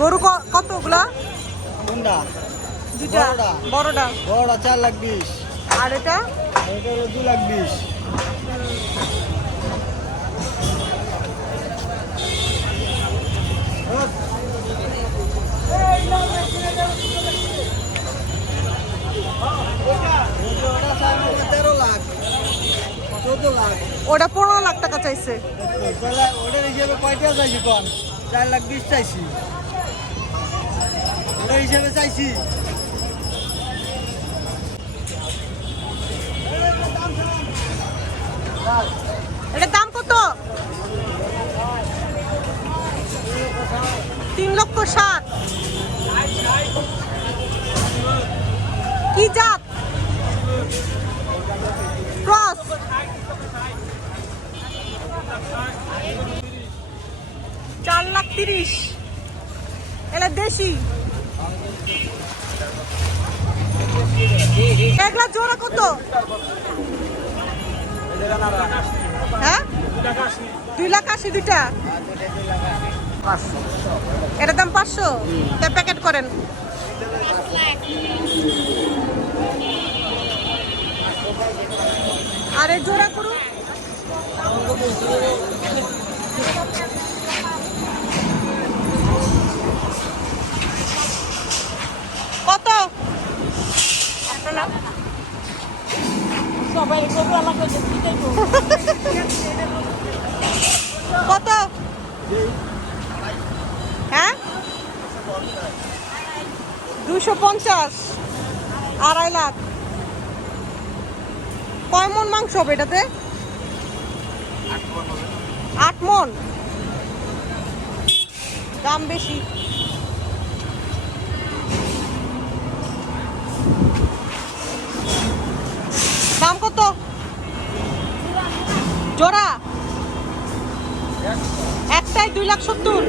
গরু কতগুলা? কোনটা? দুইটা। বড়টা? বড়টা 4,20,000। আর এটা? এটা হলো 2,20,000। ওটা 15 লাখ টাকা চাইছে। ওটার হিসেবে কয়টা চাইছি কম? 4,20,000 চাইছি। ওটার হিসেবে চাইছি। এটার দাম কত? 3,60,000। কি জাত? ক্রস? 4,30,000। এটা দেশি। এগুলা জোড়া কত? হ্যাঁ, 2,80,000 দুইটা। এটার দাম 500। প্যাকেট করেন। আর এই জোড়া করুন। কত? সবাই গরু আমাকে কত? হ্যাঁ, 250। 2.5 লাখ। কয় মন মাংস হবে এটাতে? 8 মন। দাম বেশি। দাম কত? জোড়া একটাই 2,70,000।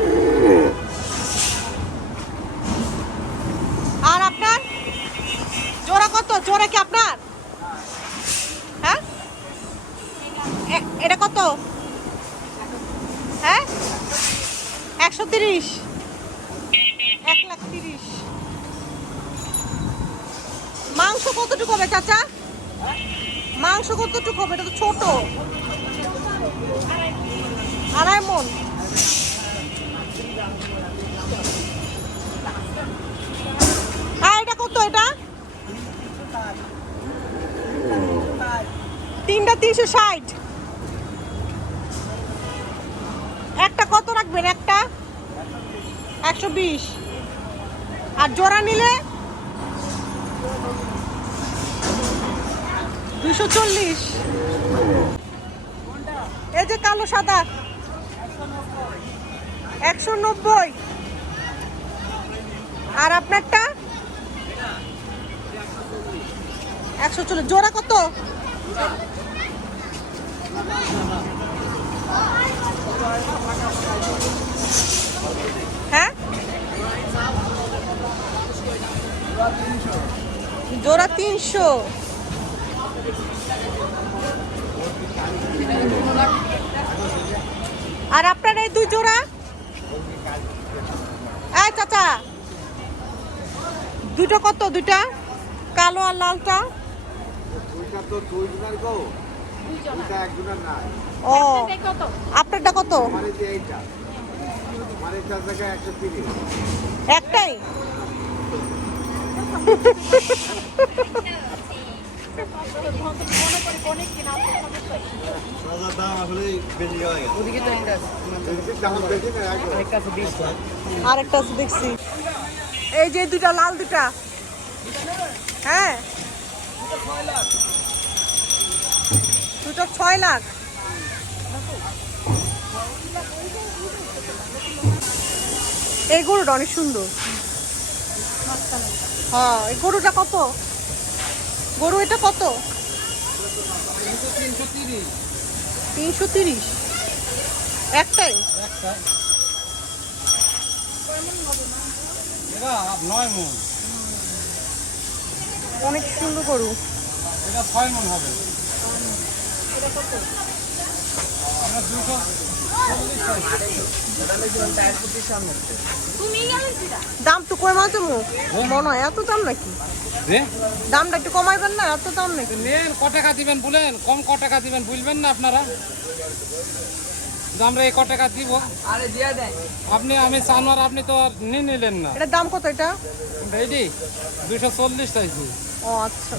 আর আপনার জোড়া কত? জোড়া কি আপনার? হ্যাঁ, এটা কত? হ্যাঁ, 130। 1,30,000। মাংস কতটুকু হবে চাচা? মাংস কতটুকু হবে? এটা তো ছোট। 2.5 মন। আর এটা কত? এটা তিনটা 360। একটা কত রাখবেন? একটা 120। আর জোড়া নিলে 240। এই যে কালো সাদা 190। আর আপনারটা 140। জোড়া কত? হ্যাঁ, জোড়া 300। আর আপনার এই 2 জোড়া? এই চাচা, দুটো কত? দুইটা কালো আর লালটা? ও, আপনারটা কত? একটাই? আরেকটা আছে দেখছি। এই যে দুটা লাল দুটা। হ্যাঁ, দুটো 6 লাখ। এই গরুটা অনেক সুন্দর। হ্যাঁ, এই গরুটা কত? গরু এটা কত? 330। একটাই? অনেক সুন্দর গরু। এটা 6 মণ হবে। এটা কত? তুমি দাম তো কমাই দেবো মনে হয়, এত দাম নাকি? দামটা একটু কমাইবেন না, এত দাম নাকি? নেন ক টাকা দিবেন বলেন, কম ক টাকা দিবেন বুঝবেন না আপনারা? আমরা এই ক টাকা দিব আপনি, আমি সানোয়ার, আপনি তো আর নিয়ে নিলেন না। এটার দাম কত এটা? এইটি 240 চাইছি। ও আচ্ছা।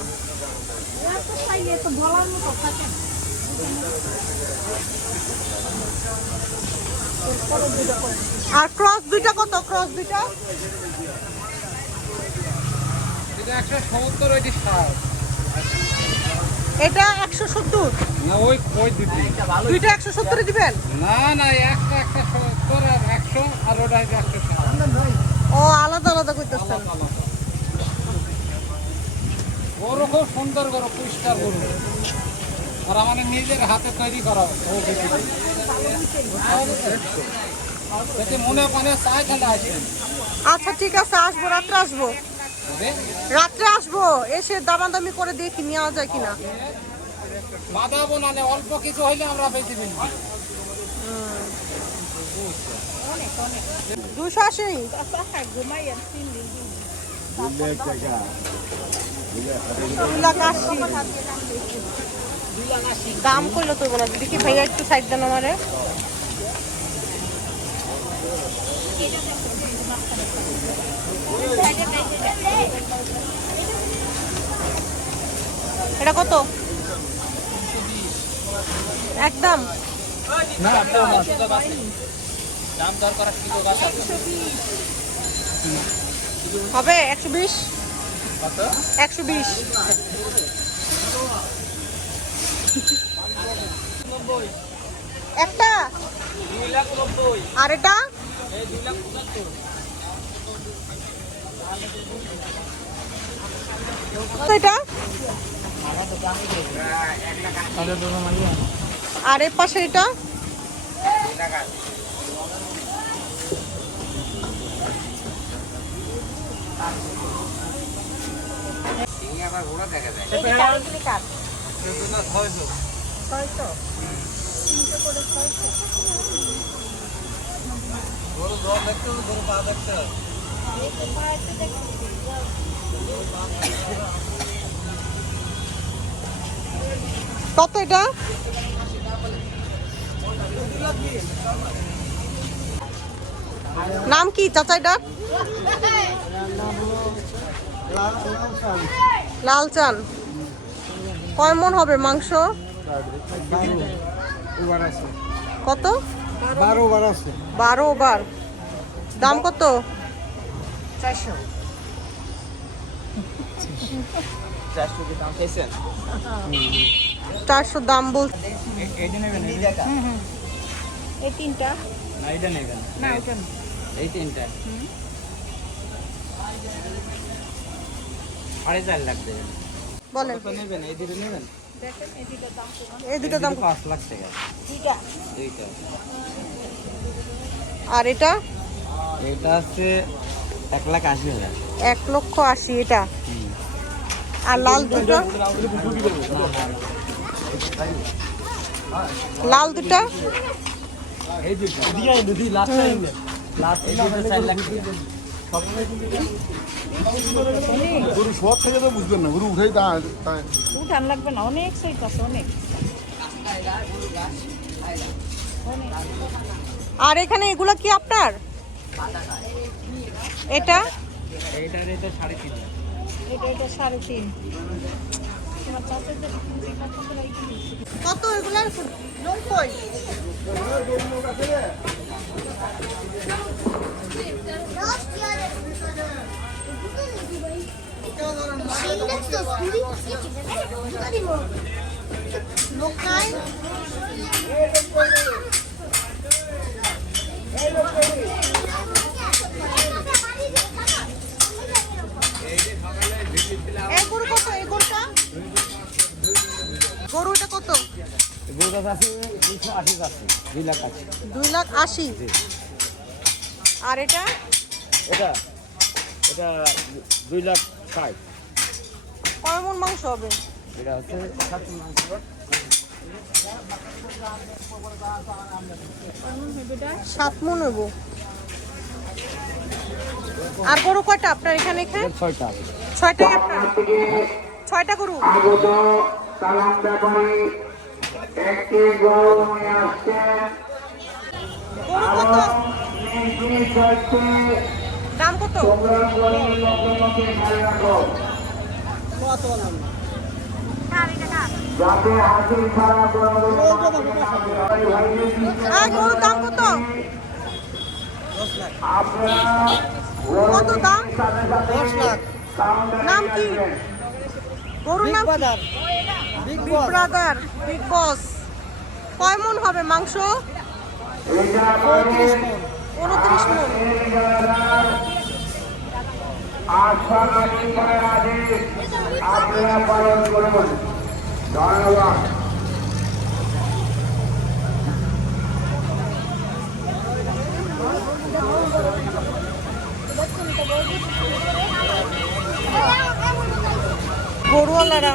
আর ক্রস দুইটা কত? ক্রস দুইটা এটা 170, ওইটি 60। এটা 170। না ওই ওই দিদি দুইটা 170 দিবেন? না না, একটা 170 আর 100, আর ওটা 160। ও আলাদা আলাদা করতেছেন। গরু খুব সুন্দর গরু, পরিষ্কার গরু, আর আমাদের নিজের হাতে তৈরি করা। যদি মনে পানে চাই তাহলে আসবেন। আচ্ছা ঠিক আছে, আসবো, রাত্রে আসবো। রাত্রে আসবো, এসে দামাদামি করে দেখি নেওয়া যায় কিনা। বাধা বোনালে অল্প কিছু হইলে আমরা বেশি দিন। 280। দাম কইলো তো বলা, দেখি ভাইয়া একটু সাইড দেন আমারে। এটা কত? একদম না দাম দর করার কি যোগ আছে? হবে 120। 120। একটা 2,90,000। আর এটা এই 2,75,000। তো এটা আর এর পাশে এটা গরু জল দেখতে হবে, গরু পা দেখতে হবে। কত এটা? নাম কি চাচা এটার? লালচান। কয় মন হবে মাংস? কত? 12 বার আছে। 12 বার। দাম কত? 400। 400 কি দাম চাইছেন? 400 দাম বল। এইটা নেবেন? এই তিনটা না এটা নেবেন না, ওটা না। এই তিনটা 4,500 লাগবে। বলেন। কত নেবেন? এই দুটো নেবেন? এই দুটো দাম 5 লাখ টাকা। দুইটা। আর এটা এটা আছে 1,80,000। 1,80,000 এটা। আর লাল দুটো? লাল দুটো এই দুটো দিয়া যদি লাস্ট টাইম লাস্ট এই দুটো 4 লাখ টাকা। গরু সব থেকে তো বুঝবেন না, গরু উঠেই উঠান লাগবে না, অনেক সই আছে অনেক। আর এখানে এগুলো কি আপনার? এটা এইটার এটা 3.5। এটা 3.5। কত এগুলার লোক কই? লোক নাই? এই গরু কত? এই গরুটা গরুটা কত? গরুটা আছে 280 আছে, 2,80,000। 2,80,000। আর এটা এটা 2,60,000। কয় মণ মাংস হবে? এটা হচ্ছে 7 মাংস। 7 মণ হইব। আর গরু কয়টা আপনার এখানে এখানে? 6টা। 6টাই আপনার? 6টা গরু। আগত সালাম ব্যাপারী একটি গরু নিয়ে আসছে গরু কত? দাম কত? যাতে হাসির খারাপ হ্যাঁ, গরুর দাম কত? কত দাম? 10 লাখ। নাম কি? গরুর বিগ নাম কি? বাজার। বিগ বিগ বস। ব্রাদার, বিগ বস। কয় মন হবে মাংস? 35 মণ। 29 মন। আপনারা পালন করুন। ধন্যবাদ। গরুওয়ালারা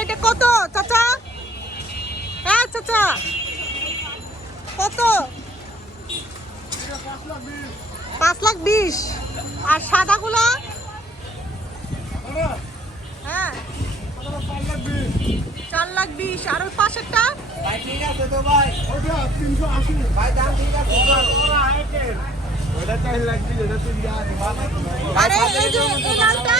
এটা কত চাচা? হ্যাঁ চাচা, কত? 5,20,000। আর সাদাগুলা? হ্যাঁ 4,20,000। আর ওই পাশেরটা? ভাই ঠিক আছে তো ভাই। ভাই দাম ঠিক আছে। আরে এই যে এই লালটা?